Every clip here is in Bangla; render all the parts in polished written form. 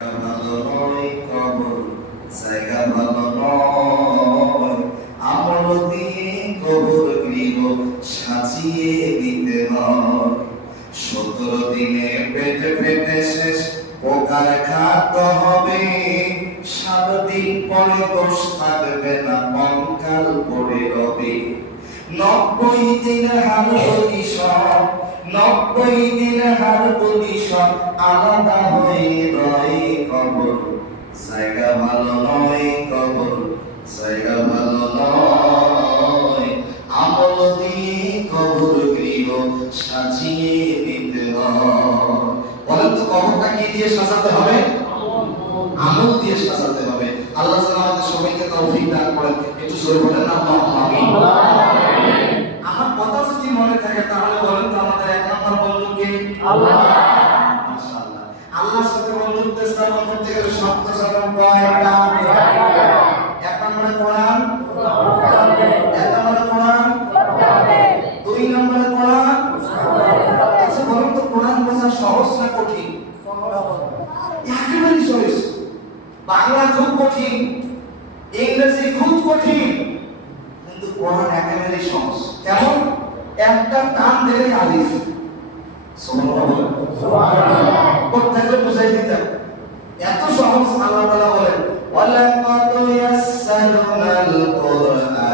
ভালো নয় কবর, জায়গা ভালো নয়, আমল দিয়ে কবর গৃহ সাজিয়ে দিতে হয়। 17 দিনে পেটে পেটে শেষ পোকার খাদ্য হবে, 7 দিন পরে দোষ থাকবে না, কঙ্কাল পড়ে রবে। 90 দিন হার পরিশন, 90 দিন হার পরিশন, আলাদা হয়ে রয় কবর, জায়গা ভালো নয় কবর, জায়গা ভালো নয়, আমল দিয়ে কবর গৃহ সাজিয়ে দিতে হয়। বলেন তো কবরটা কি দিয়ে সাজাতে হবে? আমল দিয়ে সাজাতে হবে। আল্লাহ যেন আমাদের সবাইকে তৌফিক দান করেন। একটু জোরে বলেন না আল্লাহুম্মা আমিন। আমার কথা যদি মনে থাকে তাহলে বলেন তো আমাদের এক নম্বর বন্ধু কে? আল্লাহ। মাশাআল্লাহ। আল্লাহর সাথে বন্ধুত্ব স্থাপন করতে গেলে শর্ত সাধন কয়টা? এক নম্বরে কোরআন, এক নম্বরে কোরআন, 2 নম্বরে কোরআন। আচ্ছা বলুন তো কোরআন বোঝা সহজ না কঠিন? একেবারে সহজ। বাংলা খুব কঠিন, ইংরেজি খুব কঠিন, কিন্তু কোরআন একেবারে সহজ। কেমন? একটা টান দিলে আলিফ। সুবহানাল্লাহ, সুবহানাল্লাহ। প্রত্যেককে বুঝাই দিতাম, এত সহজ। আল্লাহ তাআলা বলেন ওয়ালাকাদ ইয়াসসারনাল কুরআনা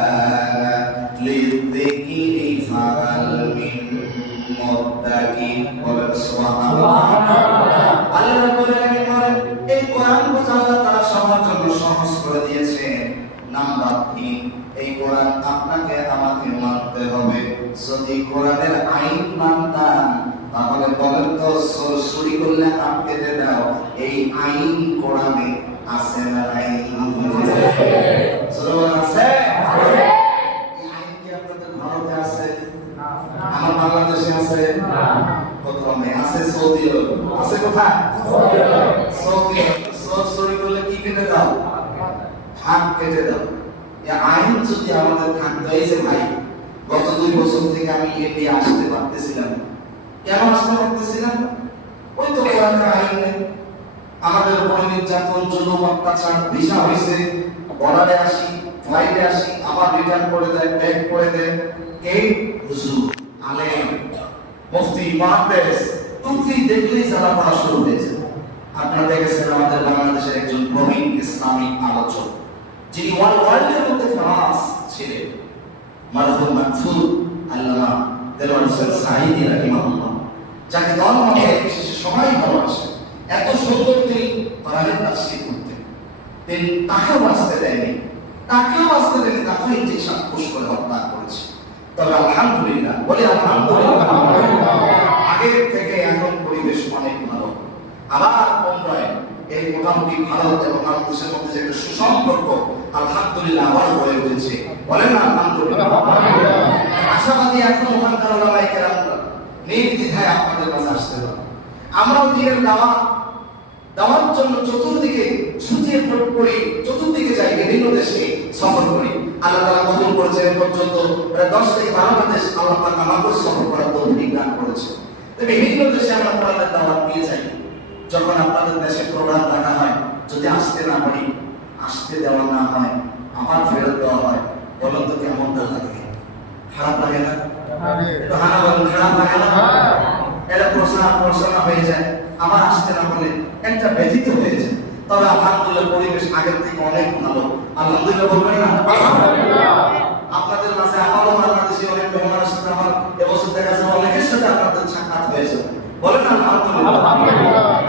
লিযিকরি ফাহাল মিন মুত্তাকিন। বলেন সুবহানাল্লাহ। আল্লাহ রাব্বুল আলামিন বলেন এই কোরআন বোঝা আল্লাহ তাআলা সবার জন্য সহজ করে দিয়েছেন। নাম্বার 3, এই কোরআন আপনাকে আমাকে মানতে হবে। যদি কোরআনের আইন মানতাম তাহলে বলেন তো চুরি করলে হাত কেটে দাও, এই আইন কোরআনে আছে না নাই? আছে। এই আইন কি আপনাদের ভারতে আছে? আমার বাংলাদেশে আছে? প্রথমে আছে সৌদি আরব। আছে কোথায়? সৌদি আরব। চুরি করলে কি কেটে দাও? হাত কেটে দাও। এই আইন যদি আমাদের থাকতো, এই যে ভাই গত 2 বছর থেকে আমি ইন্ডিয়া আসতে পারতেছিলাম। কেন আসতে পারতেছিলাম? ওই তো কোরআনের আইন নেই। আমাদের উপর নির্যাতন, জুলুম, অত্যাচার, ভিসা হয়েছে, বর্ডারে আসি, ফ্লাইটে আসি, আবার রিটার্ন করে দেয়, ব্যাক করে দেয়। এই হুজুর, আলেম, মুফতি, মুহাদ্দিস, টুপি দেখলেই যারা পড়া শুরু হয়েছে। আপনারা দেখেছেন আমাদের বাংলাদেশের একজন প্রবীণ ইসলামিক আলোচক, যিনি ওয়ার্ল্ডের মধ্যে ফেমাস ছিলেন, মারহুম মাকসুদ আল্লামা দেলোয়ার হোসেন সাঈদী রাহিমাহুল্লাহ, যাকে দল মতে বিশেষ সবাই ভালোবাসে। এত সুন্দর তিনি কোরআনের তাফসীর করতেন। তিনি তাকেও বাঁচতে দেয়নি, তাকেও ইনজেকশন পুশ করে হত্যা করেছে। তবে আলহামদুলিল্লাহ, বলি আলহামদুলিল্লাহ, আগের থেকে এখন পরিবেশ অনেক ভালো। আবার পুনরায় এই মোটামুটি ভারত এবং বাংলাদেশের মধ্যে যে একটা সুসম্পর্ক আলহামদুলিল্লাহ আবার গড়ে উঠেছে। বলেন না আলহামদুলিল্লাহ। আশাবাদী এখন ওখানকার ওলামায়ে কেরামরা নির্দ্বিধায় আপনাদের কাছে আসতে হবে। আমরাও দিনের দাওয়াত জন্য চতুর্দিকে ছুটিয়ে পড়ি, চতুর্দিকে যাই, বিভিন্ন দেশে সফর করি। আল্লাহ তাআলা কবুল করেছেন। এ পর্যন্ত প্রায় 10 থেকে 12টা দেশ আল্লাহ পাক আমাদের সফর করার তৌফিক দান করেছে। তো বিভিন্ন দেশে আমরা কোরআনের দাওয়াত দিয়ে যাই। যখন আপনাদের দেশে প্রোগ্রাম রাখা হয়, যদি আসতে না পারি, আসতে দেওয়া না হয়, আবার ফেরত দেওয়া হয়, বলুন তো কেমনটা লাগে? খারাপ লাগে না? একটু হানা বলুন, খারাপ লাগে না? এটা প্রশ্ন হয়ে যায়। আবার আসতে না পারলে একটা ব্যথিত হয়ে যায়। তবে আলহামদুলিল্লাহ পরিবেশ আগের থেকে অনেক ভালো। আলহামদুলিল্লাহ বলবেন না? আপনাদের মাঝে আমারও বাংলাদেশি অনেক মেহমানের সাথে আমার এবছর দেখা যাবে, অনেকের সাথে আপনাদের সাক্ষাৎ হয়েছে। বলেন আলহামদুলিল্লাহ।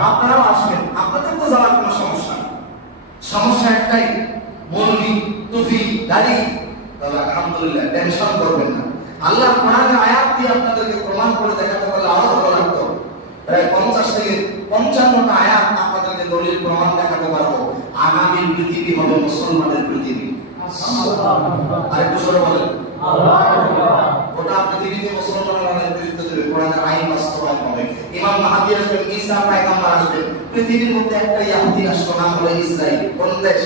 আপনারাও আসবেন, আপনাদের তো যাওয়ার কোনো সমস্যা নেই। সমস্যা একটাই, মৌলভী, টুপি, দাড়ি। তাহলে আলহামদুলিল্লাহ টেনশন করবেন না। আল্লাহ কোরআনের আয়াত দিয়ে আপনাদেরকে প্রমাণ করে দেখাতে পারলে আরো ভালো লাগতো। প্রায় 50 থেকে 55টা আয়াত আপনাদেরকে দলিল প্রমাণ দেখাতে পারবো। আগামী পৃথিবী হবে মুসলমানের পৃথিবী। আরেকটু জোরে বলেন আল্লাহ। গোটা পৃথিবীতে মুসলমানরা নেতৃত্ব দেবে, কোরআনের আইন বাস্তবায়ন হবে। ইমাম মাহদী আসবেন, ঈসা পয়গম্বর আসবেন। পৃথিবীর মধ্যে একটা ইহুদি রাষ্ট্র, নাম হলো ইসরাইল। কোন দেশ?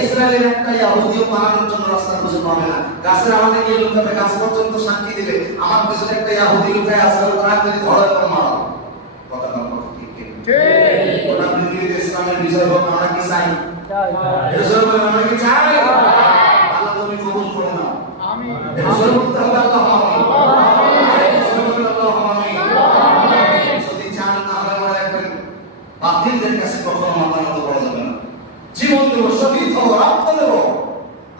ইসরায়েলের একটা ইহুদিও পালানোর জন্য রাস্তা খুঁজে পাবে না। গাছের আড়ালে গিয়ে লুকাবে, গাছ পর্যন্ত সাক্ষী দিবে আমার পিছনে একটা ইহুদি লুকায় আছে, তারা যদি ধরে তো মারো। কথা ঠিক ঠিক। গোটা পৃথিবীতে ইসলামের বিজয় হোক, আমরা কি চাই? আমরা কি চাই? আল্লাহ তুমি কবুল করে নাও। আমিন। বলতে হবে আল্লাহুম্মা আমিন। যদি চান তাহলে মনে রাখবেন বাতিলদের কাছে কখনো মাথা নত করা যাবে না। জীবন দেব, শহীদ হব, রক্ত দেব।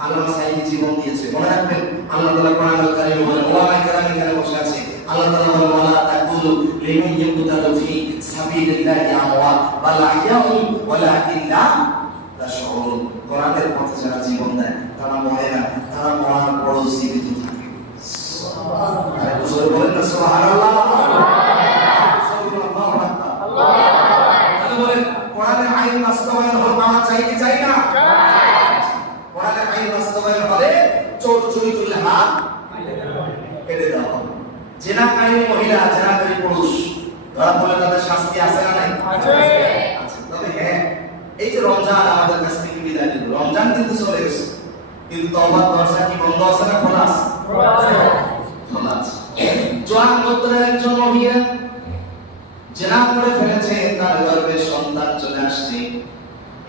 আল্লাহ সাইয়্যিদ জীবন দিয়েছে, মনে রাখবেন। আল্লাহ তাআলা কোরআনুল কারীমে বলেন, ওলামায়ে কেরাম এখানে বসে আছে, আল্লাহ তাআলা বলেন, ওয়ালা তাকুলু লিমান ইয়াকুতালু ফি সাবিলিল্লাহি আমওয়াত বাল আহইয়াউন ওয়ালাকিন লা তাশউরুন। কোরআনের পথে যারা জীবন দেয় তারা মরে না, তারা মরার পরও জীবিত থাকে। সুবহানাল্লাহ। আরে হুজুর বলেন না সুবহানাল্লাহ। কোরআনের আইন বাস্তবায়ন হোক, আমরা চাই কি চাই না? কোরআনের আইন বাস্তবায়ন হলে চোর চুরি করলে হাত কেটে দেওয়া হবে। জেনাকারী মহিলা, জেনাকারী পুরুষ ধরা পড়লে তাদের শাস্তি আছে না নাই? আছে। তবে হ্যাঁ, এই যে রমজান আমাদের কাছ থেকে বিদায় নিল, রমজান কিন্তু চলে গেছে, কিন্তু তওবার দরজা কি বন্ধ আছে না খোলা আছে? খোলা আছে। জোয়ান গোত্রের একজন মহিলা জেনা করে ফেলেছে, তার গর্ভে সন্তান চলে আসছে।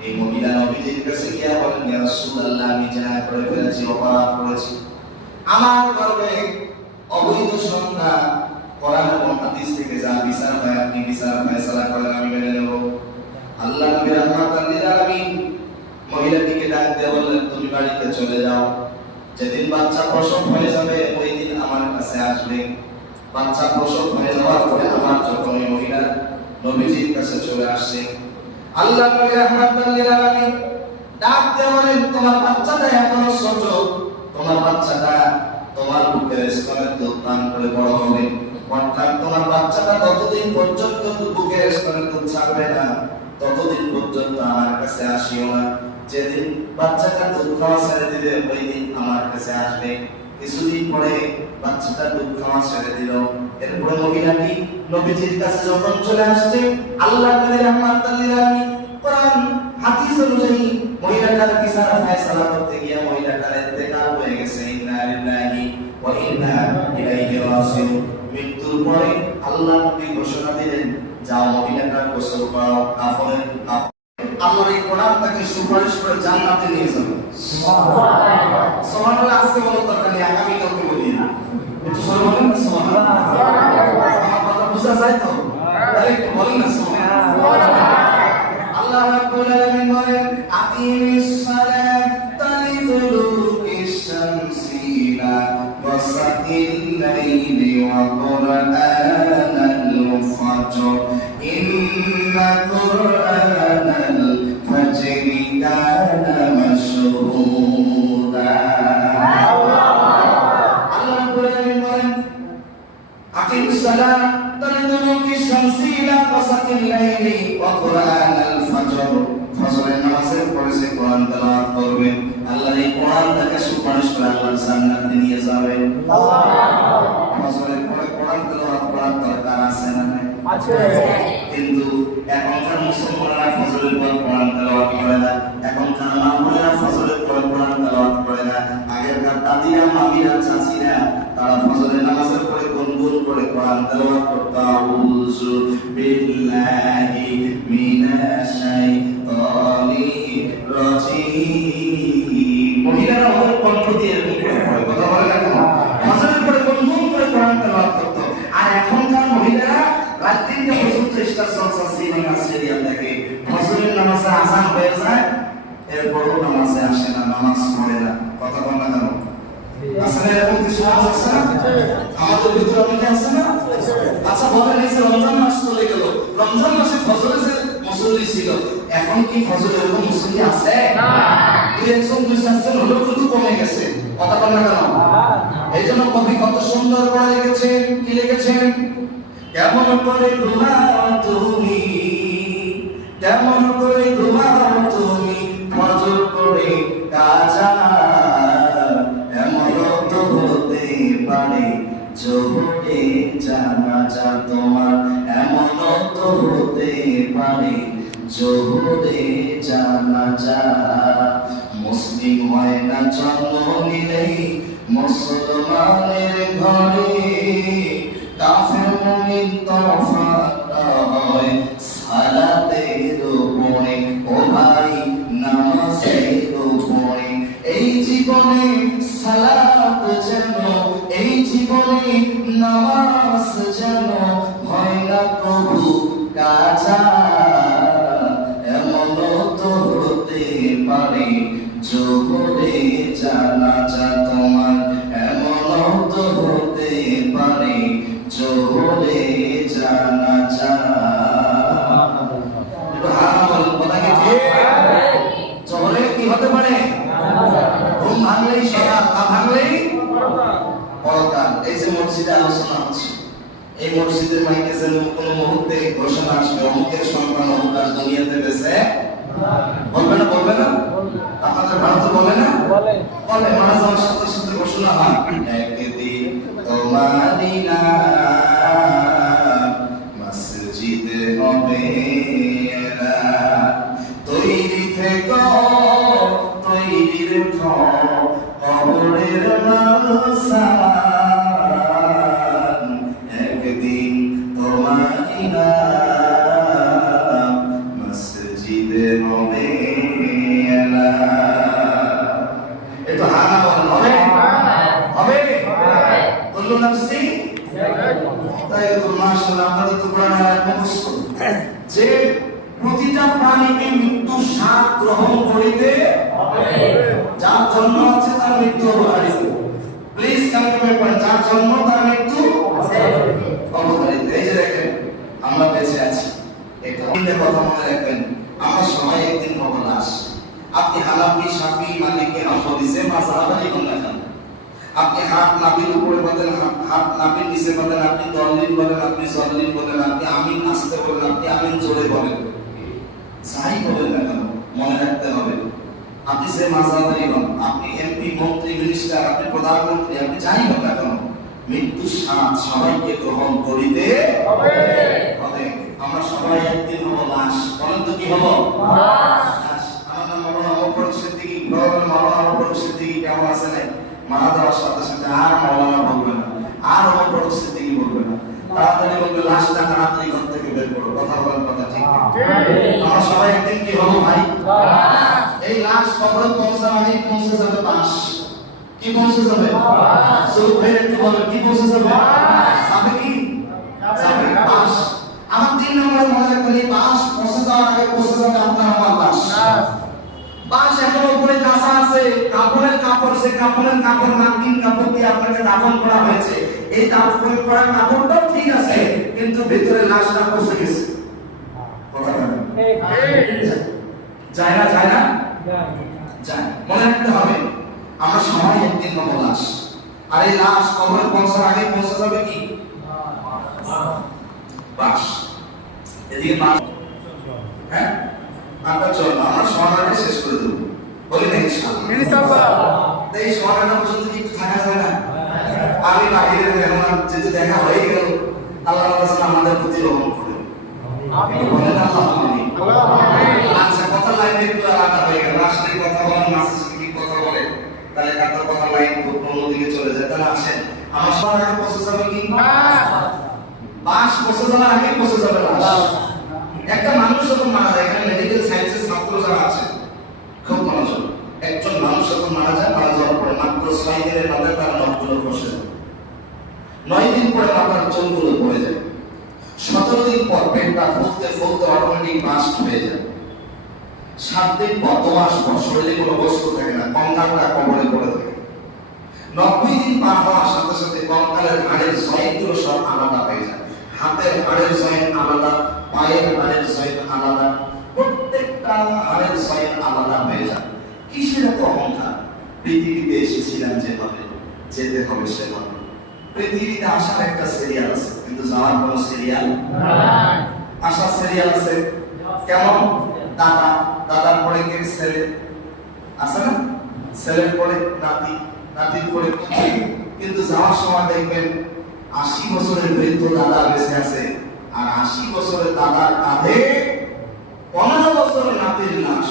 এই মহিলা নবীজির কাছে গিয়ে বলেন, ইয়া রাসূলুল্লাহ, আমি জেনা করে ফেলেছি, অপরাধ করেছি, আমার গর্ভে অবৈধ সন্তান। কোরআন এবং হাদিস থেকে যা বিচার হয় আপনি বিচার ফয়সালা করেন, আমি মেনে নেব। আল্লাহ নবী রাহমাতাল লিল আলামিন মহিলাটিকে ডাক দিয়ে বললেন, তুমি বাড়িতে চলে যাও, যেদিন বাচ্চা প্রসব হয়ে যাবে ওই দিন আমার কাছে আসবে। বাচ্চা প্রসব হয়ে যাওয়ার পরে আমার যখন ওই মহিলা নবীজির কাছে চলে আসছে, আল্লাহ নবী রাহমাতাল লিল আলামিন ডাক দিয়ে বলেন, তোমার বাচ্চাটা এখনো ছোট, তোমার বাচ্চাটা তোমার বুকের স্তনে দুধ পান করে বড় হবে। অর্থাৎ তোমার বাচ্চাটা ততদিন পর্যন্ত বুকের স্তনে দুধ ছাড়বে না, ততদিন পর্যন্ত আমার কাছে আসিও না। যেদিন বাচ্চাটা দুধ খাওয়া ছেড়ে দিবে ওই দিন আমার কাছে আসবে। কিছুদিন পরে বাচ্চাটা দুধ খাওয়া ছেড়ে দিল। এরপরে মহিলাটি নবীজির কাছে যখন চলে আসছে, আল্লাহ নবী রাহমাতাল লিল আলামিন কোরআন হাদিস অনুযায়ী মহিলাটার বিচার ফয়সালা করতে গিয়ে মহিলাটার ইন্তেকাল হয়ে গেছে। ইন্না লিল্লাহি ওয়া ইন্না ইলাইহি রাজিউন। মৃত্যুর পরে আল্লাহ নবী ঘোষণা দিলেন, যাও মহিলাটার গোসল করাও, কাফনের আল্লাহর এই কোরআন তাকে সুপারিশ করে জান্নাতে নিয়ে যাবে। সুবহানাল্লাহ। সুবহানাল্লাহ। আজকে বলো দরকার নেই, আগামী কালকে বলি না। একটু সরে বলেন না সুবহানাল্লাহ। আমার কথা বুঝা যায় তো? তাহলে একটু বলেন না সুবহানাল্লাহ। আল্লাহ রাব্বুল আলামিন বলেন, আকিমিস সালাতা লিদুলুকিশ শামসি ইলা ওয়াসাতিল লাইলি ওয়া কুরআনাল ফাজর ইন্না কুরআনাল ফাজরি কানা মাশহুদা। আল্লাহ রাব্বুল আলামিন বলেন, আকিমিস সালাতা লিদুলুকিশ শামসি ইলা ওয়াসাতিল লাইলি ওয়া কুরআনাল ফাজর। ফজরের নামাজের পরে সে কোরআন তেলাওয়াত করবে, আল্লাহর এই কোরআন তাকে সুপারিশ করে আল্লাহর জান্নাতে নিয়ে যাবে। আল্লাহ। ফজরের পরে কোরআন তেলাওয়াত করার দরকার আছে না? আছে। কিন্তু এখনকার মুসলমানরা ফজরের পর কোরআন তেলাওয়াত করে না, এখনকার মা-বোনেরা ফজরের পর কোরআন তেলাওয়াত করে না। আগেরকার দাদিরা, মামিরা, চাচিরা তারা ফজরের নামাজের পরে গুনগুন করে কোরআন তেলাওয়াত করত, আউযু বিল্লাহি মিনাশ শাইতানির রাজিম। মহিলারা ওদের কণ্ঠ দিয়ে কথা বলে না, কেন? ফজরের পরে গুনগুন করে কোরআন তেলাওয়াত করত। আর এখনকার মহিলারা রাত ৩টা পর্যন্ত স্টার জলসা সিনেমা সিরিয়াল দেখে। ফজরের নামাজে আযান হয়ে যায়, এরপরও নামাজে আসে না, নামাজ পড়ে না। কথা বল না কেন? আসলে এরকম কিছু আছে না? আমাদের ভিতরে অনেকে আছে না? আচ্ছা বলেন, এই যে রমজান মাস চলে গেল, রমজান মাসে ফজরে যে মুসল্লি ছিল, এখন কি ফজরে এরকম মুসল্লি আছে? না। একজন দুই চারজন হলেও কিন্তু কমে গেছে। কথা বল না কেন? এই জন্য কবি কত সুন্দর করে লিখেছেন। কি লিখেছেন? কেমন করে ঘুমাও তুমি, কেমন করে ঘুমাও তুমি, ফজর করে কাজা, এমন তো হতে পারে জোহরে জানাজা তোমার, এমন তো হতে পারে জোহরে জানাজা। মুসলিম হয় না জন্ম নিলেই মুসলমানের ঘরে, কাফের মুমিন তফাৎ হয় সালাতের উপরে। জোহরে জানাজা তোমার এমন তো হতে পারে, জোহরে জানাজা। জোহরে কি হতে পারে? ঘুম ভাঙলেই সকাল, না ভাঙলেই পরকাল। এই যে মসজিদে আলোচনা হচ্ছে, এই মসজিদের মাইকে যেন কোন মুহূর্তে ঘোষণা আসবে অমুকের সন্তান অমুক আজ দুনিয়াতে বেঁচে, বলবে না? বলবে না? আপনাদের ভারতে বলে না? বলে। মারা যাওয়ার সাথে সাথে ঘোষণা হয়, একদিন তোমারই নাম মসজিদে হবে না। তৈরি থেকো, তৈরি রেখো কবরের মাসান, একদিন তোমারই নাম মসজিদে হবে না। এটা হানা বলেন, হবে? হবে? কুল্লু নাফসি তাই তো মাশাআল্লাহ, আপনারা তো কোরআন আয়াত মুখস্থ যে প্রতিটা প্রাণীকে মৃত্যু স্বাদ গ্রহণ করিতে হবে। যার জন্ম আছে তার মৃত্যু অবধারিত। প্লিজ কনফার্ম করেন, যার জন্ম তার মৃত্যু অবধারিত। এই যে দেখেন আমরা বেঁচে আছি, এটা কথা মনে রাখবেন, আমরা সবাই একদিন হব লাশ। আপনি হানাফি, শাফি, মালিকি, হাম্বলি যে মাযহাবেরই হন না কেন, আপনি হাত নাভির উপরে বলেন, হাত নাভির নিচে বলেন, আপনি দলিল বলেন, আপনি জলিল বলেন, আপনি আমিন আস্তে বলেন, আপনি আমিন জোরে বলেন, যাই বলেন না কেন মনে রাখতে হবে আপনি যে মাযহাবেরই হন, আপনি এমপি, মন্ত্রী, মিনিস্টার, আপনি প্রধানমন্ত্রী, আপনি যাই হন না কেন, মৃত্যুর স্বাদ সবাইকে গ্রহণ করিতে হবে। আমরা সবাই একদিন হব লাশ। বলেন তো কি হব? লাশ। আমার নাম মাওলানা আবুবকর সিদ্দিকী। মাওলানা আবুবকর সিদ্দিকী কেমন আছে না? মারা যাওয়ার সাথে সাথে আর মাওলানা বলবে না, আর আবুবকর সিদ্দিকী বলবে না, তাড়াতাড়ি বলবে লাশটা তাড়াতাড়ি ঘর থেকে বের করো। কথা বলেন, কথা ঠিক? আমরা সবাই একদিন কি হব ভাই? এই লাশ কবরে পৌঁছার আগে পৌঁছে যাবে বাস। কি পৌঁছে যাবে? সুরুপ ভাই একটু বলেন, কি পৌঁছে যাবে? যাবে কি? যাবে বাস। আমার 3 নম্বরে মনে রাখবেন, এই বাস পৌঁছে যাওয়ার আগে পৌঁছে যাবে আপনার আমার বাস। বাস এখন উপরে কাঁচা আছে, কাপড়ের কাপড়, সে কাপড়ের কাপড় নাকিন কাপড় দিয়ে আপনাকে দাফন করা হয়েছে। এই দাফন করা কাপড়টাও ঠিক আছে, কিন্তু ভিতরে লাশটা পৌঁছে গেছে। কথা বলেন, যায় না? যায় না? যায়। মনে রাখতে হবে আমরা সবাই একদিন হব লাশ। আর এই লাশ কবরে পৌঁছার আগে পৌঁছে যাবে কি? বাস। এদিকে বাস, হ্যাঁ আমরা চল, আমরা সমাধানটা শেষ করে দেব, বলি না ইনশাআল্লাহ। এই সমাধানটা পর্যন্ত কি থাকা যাবে না? আমি বাহিরের মেহমান যেহেতু দেখা হয়ে গেল, আল্লাহ রাসূল আমাদের প্রতি রহম করুন। আমিন। বলেন আল্লাহুম্মা আমিন। আচ্ছা, কথা লাইনে একটু আলাদা হয়ে গেল। আসলে কথা বলার মাসে কি কথা বলে, তাহলে কাটার কথা লাইন অন্যদিকে চলে যায়। তাহলে আসেন, আমার সবার আগে পৌঁছে যাবে কি? বাস পৌঁছে যাওয়ার আগে পৌঁছে যাবে লাশ। একটা মানুষ যখন মারা যায়, এখানে মেডিকেল সায়েন্সের ছাত্র যারা আছে খুব মনোযোগ, একজন মানুষ যখন মারা যায়, মারা যাওয়ার পরে মাত্র 6 দিনের মাথায় তার নখগুলো খসে যায়, 9 দিন পরে মাথার চুলগুলো পড়ে যায়, 17 দিন পর পেটটা ফুলতে ফুলতে অটোমেটিক বাস্ট হয়ে যায়, 7 দিন পর 2 মাস পর শরীরে কোনো বস্তু থাকে না, কঙ্কালটা কবরে পড়ে থাকে, 90 দিন পার হওয়ার সাথে সাথে কঙ্কালের হাড়ের জয়েন্টগুলো সব আলাদা হয়ে যায়, হাতের হাড়ের জয়েন্ট আলাদা, পায়ের হাড়ের জয়েন্ট আলাদা, প্রত্যেকটা হাড়ের জয়েন্ট আলাদা হয়ে যায়। কিসের এত অহংকার? পৃথিবীতে এসেছিলাম যেভাবে, যেতে হবে সেভাবে। পৃথিবীতে আসার একটা সিরিয়াল আছে, কিন্তু যাওয়ার কোনো সিরিয়াল নাই। আসার সিরিয়াল আছে কেমন? দাদা, দাদার পরে কে? ছেলে আছে না? ছেলের পরে নাতি, নাতির পরে পুত্র। কিন্তু যাওয়ার সময় দেখবেন 80 বছরের বৃদ্ধ দাদা বেঁচে আছে, আর 80 বছরের দাদার কাঁধে 15 বছরের নাতির লাশ।